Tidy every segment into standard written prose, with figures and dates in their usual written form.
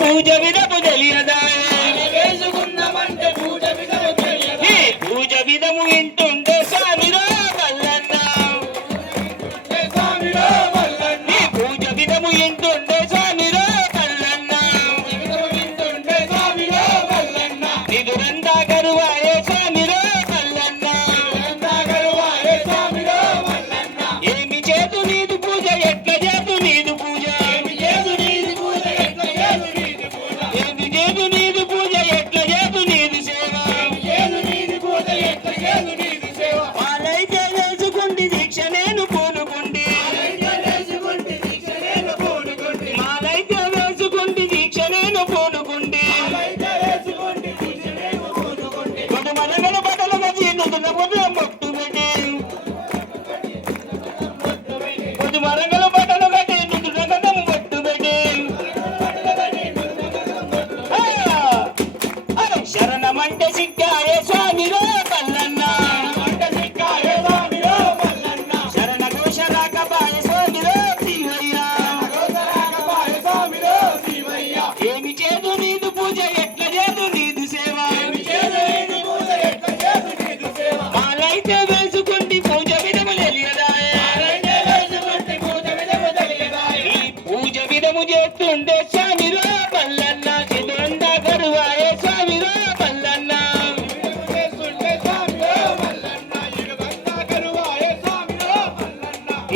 పూజ విధము తెలియదా ఈ పూజ విధము వింటుండే స్వామిరో మల్లన్న ఈ పూజ విధము వింటుండే స్వామిరో మల్లన్న నిదురంతా కరువాయే స్వామిరో మల్లన్న ఏమి చేతు నీదు పూజ ఎట్ల చేతు నీదు పూజ ఏమి చేతు నీదు పూజ ఎట్ల చేతు నీదు సేవ వాళ్ళైతే వేసుకుండి దీక్ష నేను పూనుకుండి మాలైతే వేసుకుండి దీక్ష నేను పూనుకుండి కొడు మనగల బట్టలు గది నుదున ముద్ర మొట్టు పెట్టి కొడు మరగల బట్టలు గది నుదున గదం మొట్టు పెట్టి శరణమంటే సిక్కాయే స్వామిరో మల్లన్న శరణ ఘోష రాకపాయ స్వామిరో శివయ్య ఏమి చేదు నీదు పూజ ఎట్ల చేదు నీదు సేవ మాలైతే వేసుకుండి పూజ విధము తెలియదాయే ఈ పూజ విధము చేస్తుండే స్వామిరో మల్లన్న చిదురందా గరువాయే స్వామిరో మల్లన్న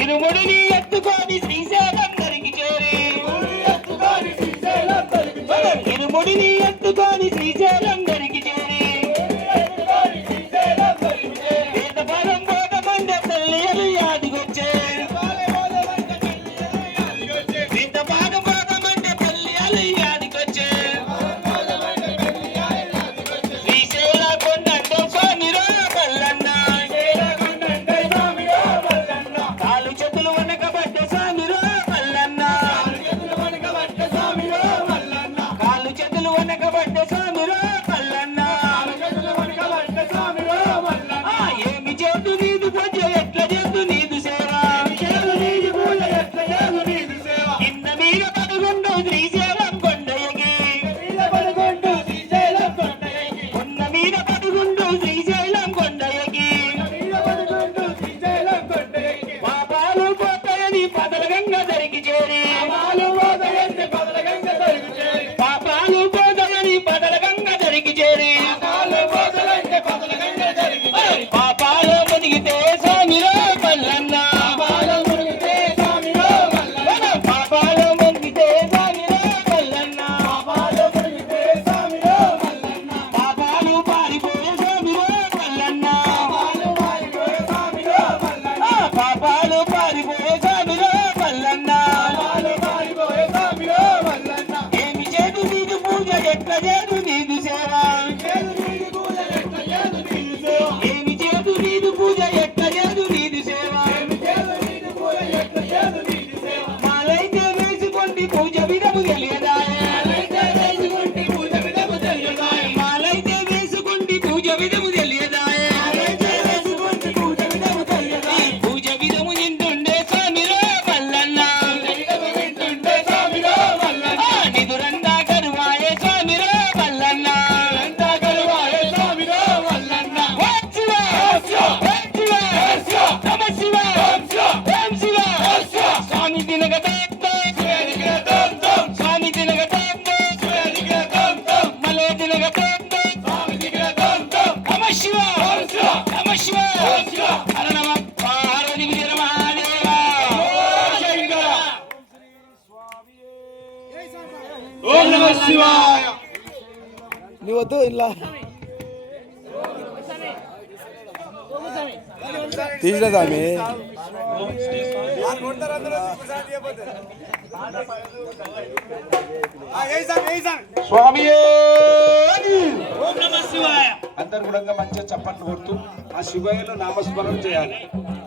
ఇరుముడిని ఎత్తుకొని శ్రీశైలం దరికి చేరి ఇరుముడిని ఎత్తుకొని శ్రీశైలం దరికి చేరి వేదపాలం బోధమండే తల్లి యాదిగొచ్చే వేదపాలం బోధమండే తల్లి యాదిగొచ్చే శ్రీశైల కొండంటే స్వామిరో మల్లన్న కాలు చేతులు వనకబడ్డ స్వామిరో మల్లన్న కాలు చేతులు వనకబడ్డ స్వామిరో మల్లన్న ఏమి చేతు నీదు పూజ ఎట్ల చేతు నీదు సేవ కింద మీద పడుగుండు శ్రీశైలం కొండయకి కొండ మీద పడుగుండు శ్రీశైలం కొండయకి పాపాలు పోతాయని పదల గంగ దరికి చేరి పాపాలు పోతాయని పదల గంగ దరికి చేరి పాపాలు మునిగితే స్వామిరో మల్లన్న పాపాలు మునిగితే స్వామిరో మల్లన్న పాపాలు పారిపోయే స్వామిరో మల్లన్న పాపాలు పారిపోయే స్వామిరో మల్లన్న ఏమి చేదు నీదు పూజ ఎట్ల చేదు నీదు సేవ ఏమి చేదు నీదు పూజ ఎట్ల చేదు నీదు సేవ మాలైతే వేసుకుండి పూజ విధము తెలియదాయే మాలైతే వేసుకుండి పూజ విధము తెలియదాయే పూజ విధము నింటుండే స్వామిరో మల్లన్న నిదురందా కరువాయే స్వామిరో మల్లన్న ఓం శివ నమ శివ ఓం శివ స్వామి దినగతాంతో స్వామి దినగతాంతో మలే దినగతాంతో నమ శివ హర నమ పార్వతి విజయ మహాదేవ ఓం నమః శివాయ. నీ వద్దు ఇలా తీసిన స్వామి స్వామియే. ఓం నమః శివాయ. అందరు కూడా మంచిగా చప్పట్లు కొడుతూ ఆ శివయ్యను నామస్మరణ చేయాలి.